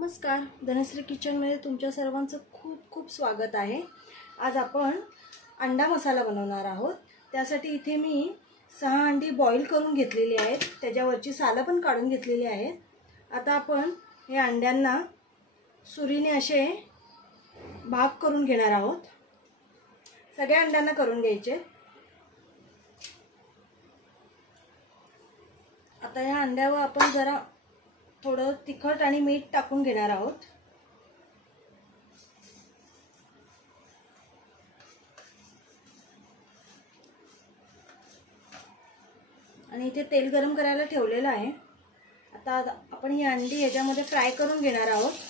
नमस्कार, धनश्री किचनमध्ये तुमच्या सर्वांचं खूप खूप स्वागत आहे। आज आपण अंडा मसाला बनवणार आहोत। त्यासाठी इथे मी 6 अंडी बॉईल करून घेतलेली आहेत, त्याच्यावरची सालं पण काढून घेतलेली आहेत। आता आपण हे अंड्यांना सुरीने असे भाग करून घेणार आहोत। सगळ्या अंड्यांना करून घ्यायचे। आता या अंड्यावर आपण जरा थोडं तिखट आणि मीठ टाकून घेणार आहोत। आणि इथे तेल गरम करायला ठेवलेलं आहे। आता आपण ही अंडी याच्यामध्ये फ्राय करून घेणार आहोत।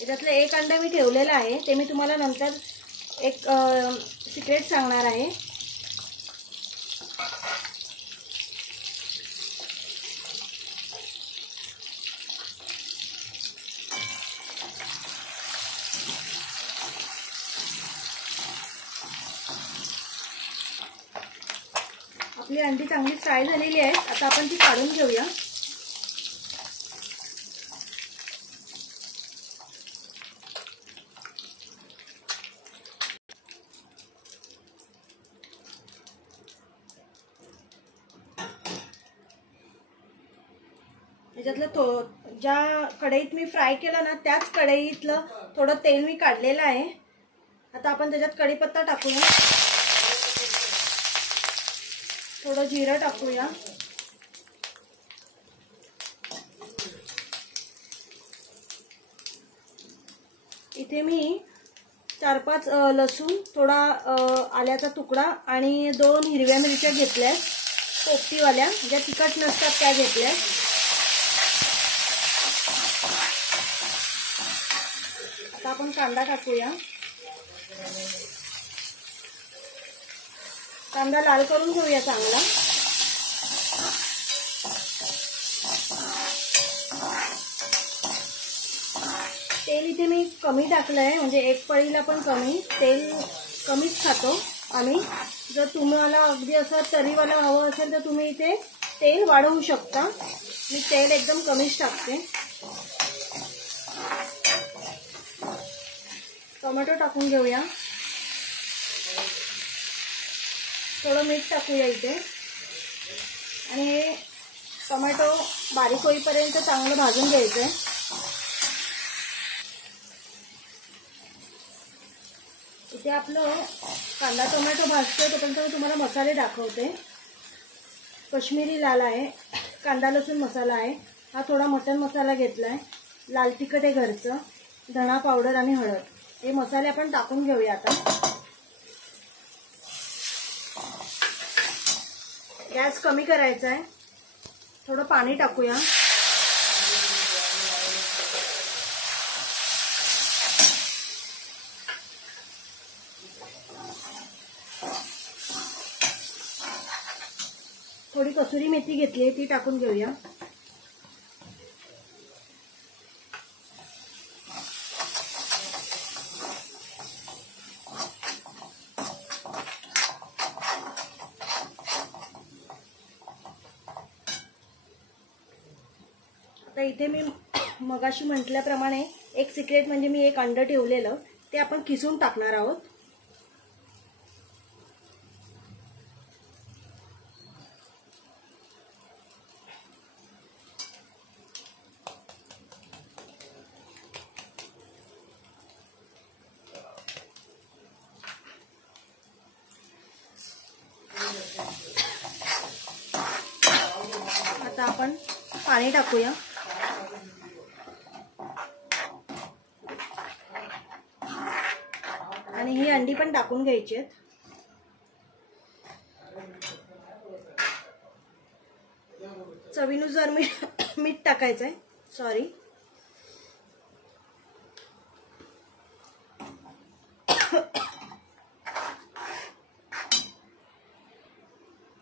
याच्यातलं एक अंडा मी ठेवलेला आहे, ते मी तुम्हाला नंतर एक सिक्रेट सांगणार आहे। आपली अंडी चांगली फ्राय झालेली आहे। आता आपण ती काढून घेऊया। याच्यातलं ज्या कढईत मी फ्राय केलं ना, त्याच कढईतलं थोडं तेल मी काढलेलं आहे। आता आपण त्याच्यात कढीपत्ता टाकूया, थोडं जिरं टाकूया, इथे मी 4-5 लसूण, थोडा आल्याचा तुकडा आणि 2 हिरव्या मिरच्या घेतल्या, पोपटीवाल्या, ज्या तिखट नसतात त्या घेतल्या। आता आपण कांदा टाकूया। कांदा लाल करून घेऊया चांगला। तेल इथे मी कमी टाकलंय, म्हणजे एक पळीला पण कमी, तेल कमीच खातो आम्ही। जर तुम्हाला अगदी असं तरीवाला हवं असेल तर तुम्ही इथे तेल वाढवू शकता। मी तेल एकदम कमीच टाकते। टोमॅटो टाकून घेऊया, थोडं मीठ टाकूया इथे, आणि हे टोमॅटो बारीक होईपर्यंत चांगलं भाजून घ्यायचंय। इथे आपलं कांदा टोमॅटो भाजतोय तोपर्यंत मी तुम्हाला मसाले दाखवते। कश्मीरी लाल आहे, कांदा लसूण मसाला आहे, हा थोडा मटन मसाला घेतलाय, लाल तिखट आहे घरचं, धणा पावडर आणि हळद, हे मसाले आपण टाकून घेऊया। आता गॅस कमी करायचा आहे, थोडं पाणी टाकूया। थोडी कसुरी मेथी घेतली, ती टाकून घेऊया। आता इथे मी मगाशी म्हटल्याप्रमाणे एक सिक्रेट म्हणजे मी एक अंड ठेवलेलं, ते आपण किसून टाकणार आहोत। आता आपण पाणी टाकूया, आणि ही अंडी पण टाकून घ्यायची आहेत। चवीनुसार मीठ टाकायचंय, सॉरी।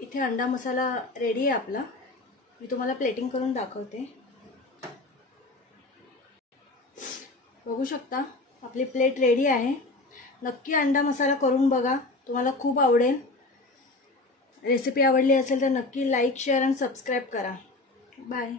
इथे अंडा मसाला रेडी आहे आपला। मी तुम्हाला प्लेटिंग करून दाखवते। बघू शकता आपली प्लेट रेडी आहे। नक्की अंडा मसाला करून बघा, तुम्हाला खूप आवडेल. रेसिपी आवडली असेल तर नक्की लाईक, शेअर आणि सबस्क्राईब करा. बाय.